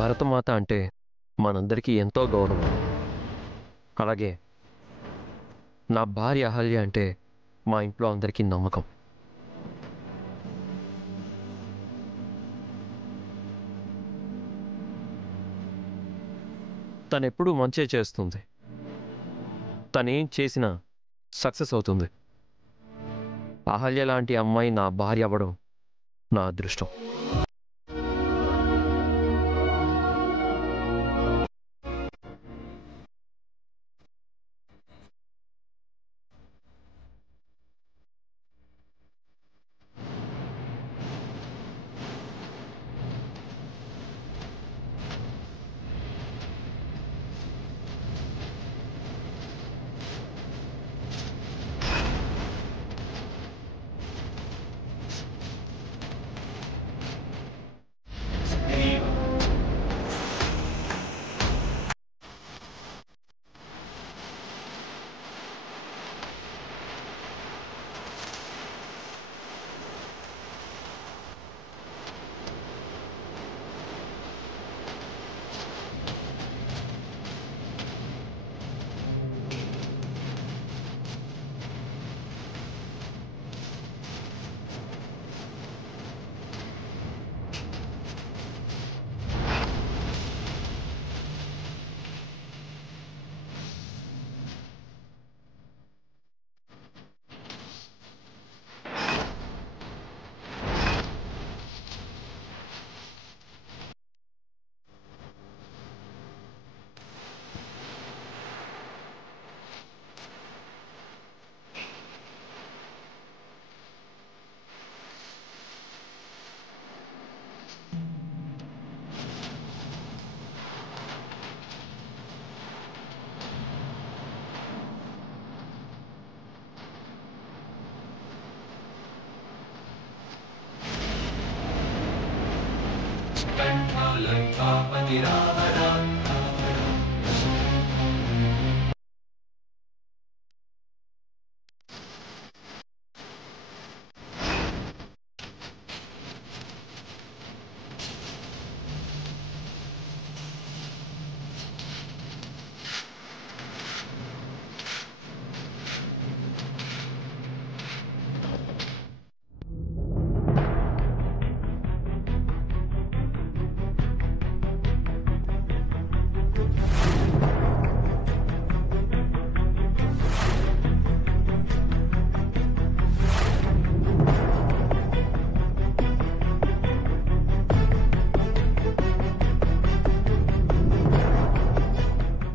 భరతమాత అంటే మనందరికీ ఎంతో గౌరవం. అలాగే నా భార్య అహల్య అంటే మా ఇంట్లో అందరికీ నమ్మకం. తనెప్పుడూ మంచే చేస్తుంది. తనేం చేసినా సక్సెస్ అవుతుంది. అహల్య లాంటి అమ్మాయి నా భార్య అవ్వడం నా అదృష్టం.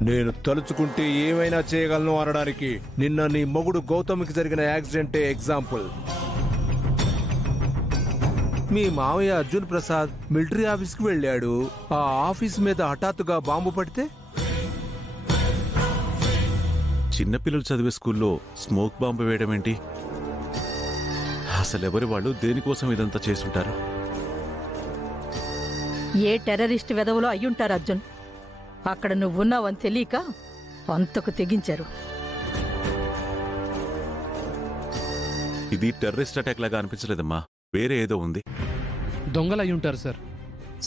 నేను తలుచుకుంటే ఏమైనా చేయగలను అనడానికి నిన్న నీ మొగుడు గౌతమ్కి జరిగిన యాక్సిడెంటే ఎగ్జాంపుల్. మీ మావయ్య అర్జున్ ప్రసాద్ మిలిటరీ ఆఫీస్కి వెళ్ళాడు. ఆ ఆఫీస్ మీద హఠాత్తుగా బాంబు పడితే చిన్నపిల్లలు చదివే స్కూల్లో స్మోక్ బాంబు వేయడం ఏంటి? అసలెవరి వాళ్ళు దేనికోసం ఇదంతా చేసుంటారు? ఏ టెర్రరిస్ట్ వెధవలో అయ్యుంటారు అర్జున్. అక్కడ నువ్వున్నావని తెలియక అంతకు తెగించారు. ఇది టెర్రరిస్ట్ అటాక్ లాగా అనిపించలేదమ్మా, వేరే ఏదో ఉంది. దొంగలయ్యుంటారు సార్.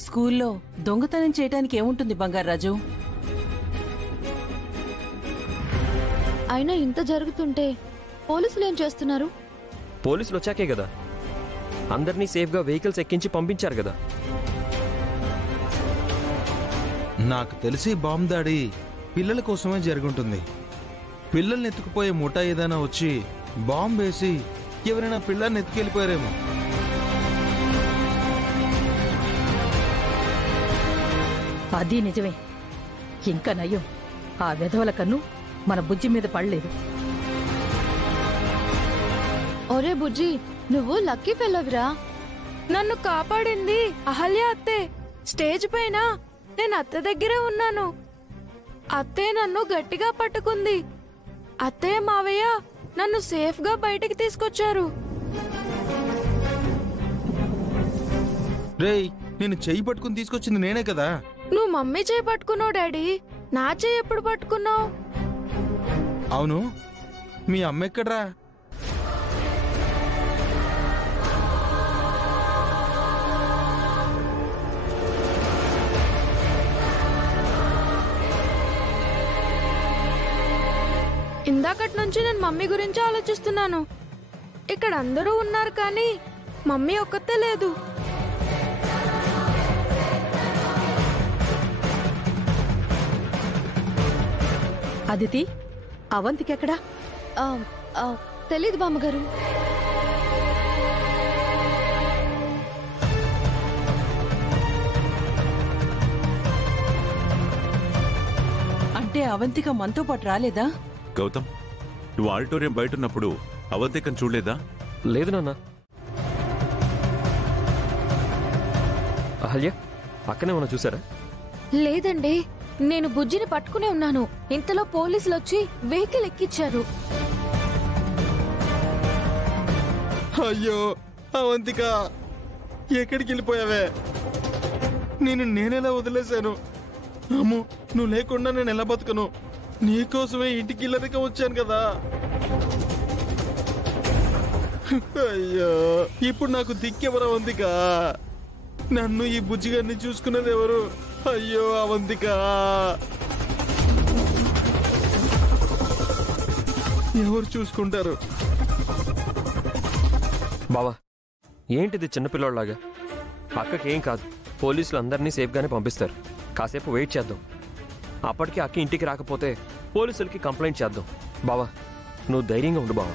స్కూల్లో దొంగతనం చేయడానికి ఏముంటుంది బంగారాజు? అయినా ఇంత జరుగుతుంటే పోలీసులు ఏం చేస్తున్నారు? పోలీసులు వచ్చాకే కదా అందరినీ సేఫ్గా వెహికల్స్ ఎక్కించి పంపించారు కదా. నాకు తెలిసి బాంబు దాడి పిల్లల కోసమే జరుగుంటుంది. పిల్లల్ని ఎత్తుకుపోయే ముఠా ఏదైనా వచ్చి బాంబు వేసి ఎవరైనా పిల్లల్ని ఎత్తుకెళ్ళిపోయారేమో. అది నిజమే. ఇంకా నయ్యం, ఆ వెధవల కన్ను మన బుజ్జి మీద పడలేదు. ఒరే బుజ్జి, నువ్వు లక్కీ ఫెలోవిరా. నన్ను కాపాడింది అహల్య అత్తే. స్టేజ్ పైన నేను అత్త దగ్గరే ఉన్నాను. అత్తే నన్ను గట్టిగా పట్టుకుంది. అత్తయ్య మావయ్య నన్ను సేఫ్ గా బయటికి తీసుకొచ్చారు. రేయ్, నేను చెయ్యి పట్టుకుని తీసుకొచ్చింది నేనే కదా. నువ్వు మమ్మీ చేయి పట్టుకున్నావు డాడీ, నా చేయి ఎప్పుడు పట్టుకున్నావు? అవును, మీ అమ్మ ఎక్కడ్రా? ఇందాకటి నుంచి నేను మమ్మీ గురించి ఆలోచిస్తున్నాను. ఇక్కడ అందరూ ఉన్నారు కానీ మమ్మీ ఒక్కతే లేదు. అదితి, అవంతికెక్కడా? తెలీదు బామ్మగారు. అంటే అవంతిక మనతో పాటు రాలేదా? గౌతమ్, నువ్వు ఆడిటోరియం బయట ఉన్నప్పుడు అవంతికను చూడలేదా? లేదు నాన్న. అహల్య అక్కనే ఉన్నా చూసారా? లేదండి, నేను బుజ్జిని పట్టుకునే ఉన్నాను. ఇంతలో పోలీసులు వచ్చి వెహికల్ ఎక్కించారు. అయ్యో అవంతిక, ఎక్కడికి వెళ్ళిపోయావే? నేనెలా వదిలేశాను? అమ్మో, నువ్వు లేకుండా నేను ఎలా బతుకను? నీకోసమే ఇంటికి ఇల్లరిక వచ్చాను కదా. అయ్యో, ఇప్పుడు నాకు దిక్కెవరు అవంతిక? నన్ను ఈ బుజ్జిగారిని చూసుకున్నది ఎవరు? అయ్యో అవంతిక, ఎవరు చూసుకుంటారు? బావా, ఏంటిది చిన్నపిల్లోళ్ళలాగా? అక్కకేం కాదు, పోలీసులు అందరినీ సేఫ్గానే పంపిస్తారు. కాసేపు వెయిట్ చేద్దాం. అప్పటికి అక్క ఇంటికి రాకపోతే పోలీసులకి కంప్లైంట్ చేద్దాం. బావా, నువ్వు ధైర్యంగా ఉండు బావా.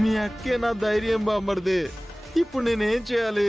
మీ అక్కే నా ధైర్యం బామ్మర్ది. ఇప్పుడు నేనేం చేయాలి?